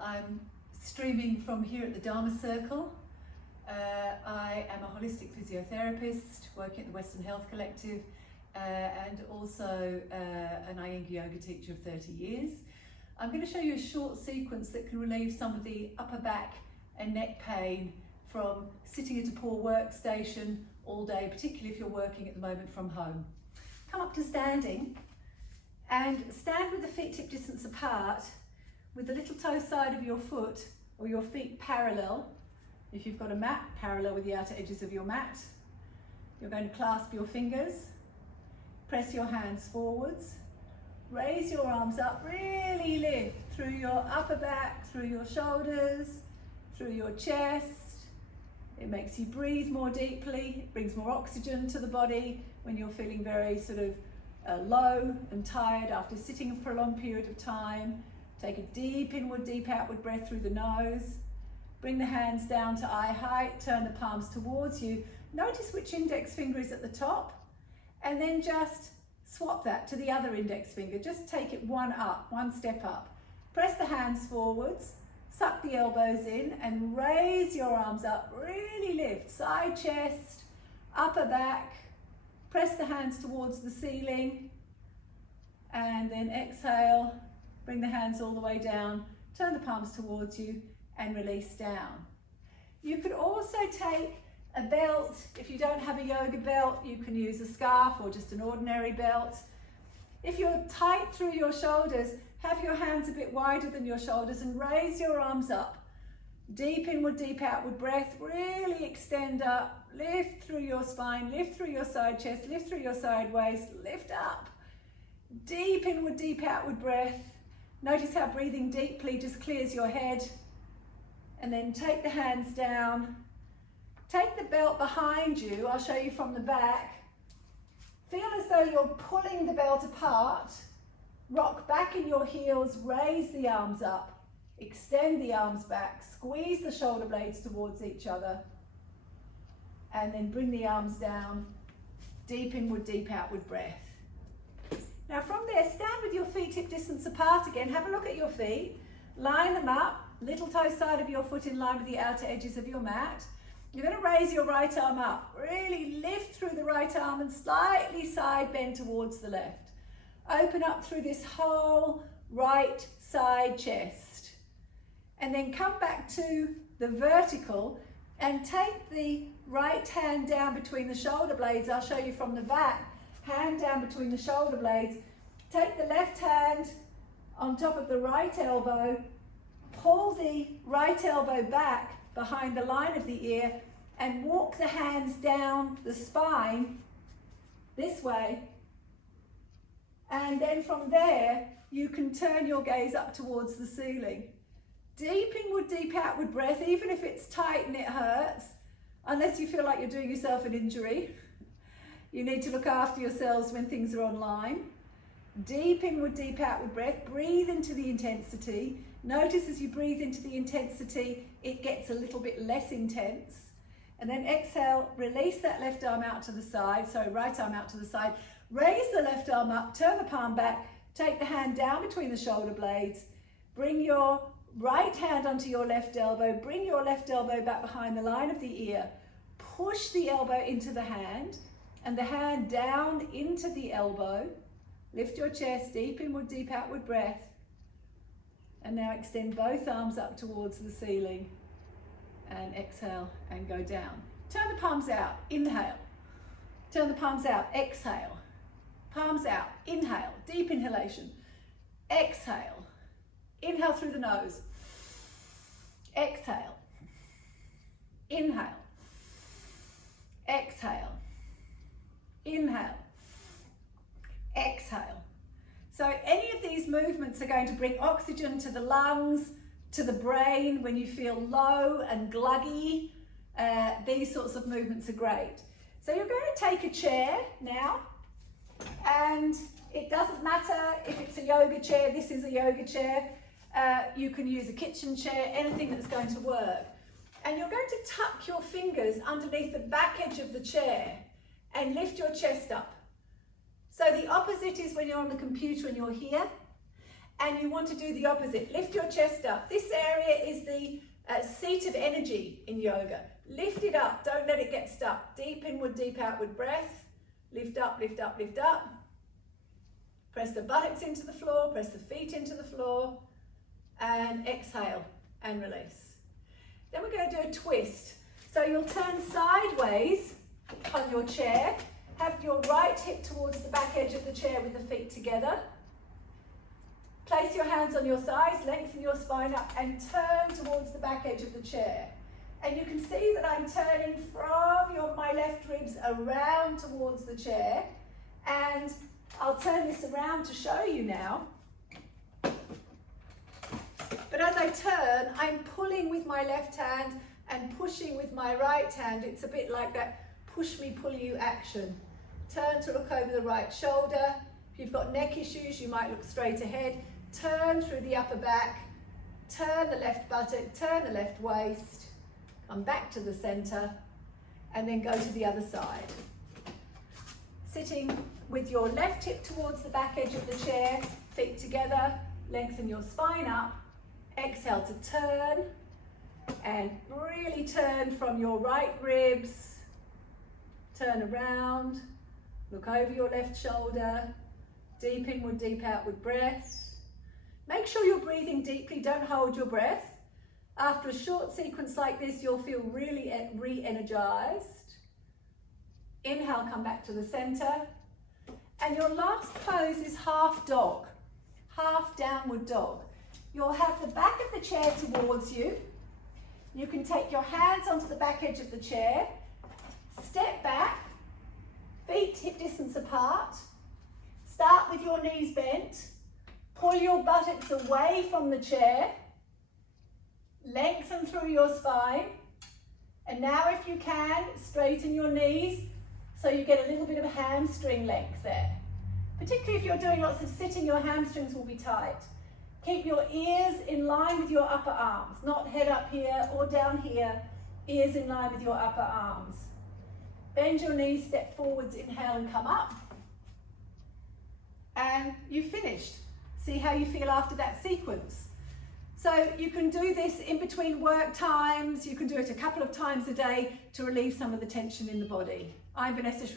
I'm streaming from here at the Dharma Circle. I am a holistic physiotherapist working at the Western Health Collective and also an Iyengar yoga teacher of 30 years. I'm going to show you a short sequence that can relieve some of the upper back and neck pain from sitting at a poor workstation all day, particularly if you're working at the moment from home. Come up to standing and stand with the feet hip distance apart, with the little toe side of your foot or your feet parallel. If you've got a mat, parallel with the outer edges of your mat. You're going to clasp your fingers, press your hands forwards, raise your arms up, really lift through your upper back, through your shoulders, through your chest. It makes you breathe more deeply, it brings more oxygen to the body when you're feeling very sort of low and tired after sitting for a long period of time. Take a deep inward, deep outward breath through the nose. Bring the hands down to eye height, turn the palms towards you. Notice which index finger is at the top, and then just swap that to the other index finger. Just take it one step up. Press the hands forwards, suck the elbows in, and raise your arms up. Really lift, side chest, upper back. Press the hands towards the ceiling, and then exhale. Bring the hands all the way down, turn the palms towards you, and release down. You could also take a belt. If you don't have a yoga belt, you can use a scarf or just an ordinary belt. If you're tight through your shoulders, have your hands a bit wider than your shoulders and raise your arms up. Deep inward, deep outward breath. Really extend up, lift through your spine, lift through your side chest, lift through your side waist, lift up. Deep inward, deep outward breath. Notice how breathing deeply just clears your head. And then take the hands down. Take the belt behind you. I'll show you from the back. Feel as though you're pulling the belt apart. Rock back in your heels, raise the arms up. Extend the arms back, squeeze the shoulder blades towards each other. And then bring the arms down. Deep inward, deep outward breath. Now from there, stand with your feet hip distance apart again. Have a look at your feet. Line them up. Little toe side of your foot in line with the outer edges of your mat. You're going to raise your right arm up. Really lift through the right arm and slightly side bend towards the left. Open up through this whole right side chest. And then come back to the vertical and take the right hand down between the shoulder blades. I'll show you from the back. Hand down between the shoulder blades. Take the left hand on top of the right elbow. Pull the right elbow back behind the line of the ear and walk the hands down the spine this way. And then from there, you can turn your gaze up towards the ceiling. Deep inward, deep outward breath, even if it's tight and it hurts, unless you feel like you're doing yourself an injury. You need to look after yourselves when things are online. Deep inward, deep outward breath. Breathe into the intensity. Notice as you breathe into the intensity, it gets a little bit less intense. And then exhale, release that left arm out to the side. Sorry, right arm out to the side. Raise the left arm up, turn the palm back, take the hand down between the shoulder blades. Bring your right hand onto your left elbow. Bring your left elbow back behind the line of the ear. Push the elbow into the hand and the hand down into the elbow. Lift your chest, deep inward, deep outward breath. And now extend both arms up towards the ceiling. And exhale and go down. Turn the palms out, inhale. Turn the palms out, exhale. Palms out, inhale, deep inhalation. Exhale. Inhale through the nose. Exhale. Inhale. Exhale. Inhale. Exhale. So any of these movements are going to bring oxygen to the lungs, to the brain when you feel low and gluggy. These sorts of movements are great. So you're going to take a chair now, and it doesn't matter if it's a yoga chair. This is a yoga chair. You can use a kitchen chair, anything that's going to work. And you're going to tuck your fingers underneath the back edge of the chair and lift your chest up. So the opposite is when you're on the computer and you're here, and you want to do the opposite. Lift your chest up. This area is the seat of energy in yoga. Lift it up, don't let it get stuck. Deep inward, deep outward breath. Lift up, lift up, lift up. Press the buttocks into the floor, press the feet into the floor, and exhale and release. Then we're going to do a twist. So you'll turn sideways on your chair, have your right hip towards the back edge of the chair with the feet together. Place your hands on your thighs, lengthen your spine up and turn towards the back edge of the chair. And you can see that I'm turning from my left ribs around towards the chair, and I'll turn this around to show you now. But as I turn, I'm pulling with my left hand and pushing with my right hand. It's a bit like that push me, pull you action. Turn to look over the right shoulder. If you've got neck issues, you might look straight ahead. Turn through the upper back. Turn the left buttock, turn the left waist. Come back to the center and then go to the other side. Sitting with your left hip towards the back edge of the chair, feet together, lengthen your spine up. Exhale to turn and really turn from your right ribs. Turn around, look over your left shoulder, deep inward, deep outward breath. Make sure you're breathing deeply, don't hold your breath. After a short sequence like this, you'll feel really re-energized. Inhale, come back to the center. And your last pose is half dog, half downward dog. You'll have the back of the chair towards you. You can take your hands onto the back edge of the chair, step back, feet hip distance apart. Start with your knees bent. Pull your buttocks away from the chair. Lengthen through your spine. And now if you can, straighten your knees so you get a little bit of hamstring length there. Particularly if you're doing lots of sitting, your hamstrings will be tight. Keep your ears in line with your upper arms, not head up here or down here, ears in line with your upper arms. Bend your knees, step forwards, inhale and come up. And you've finished. See how you feel after that sequence. So you can do this in between work times, you can do it a couple of times a day to relieve some of the tension in the body. I'm Vanessa Schroeder.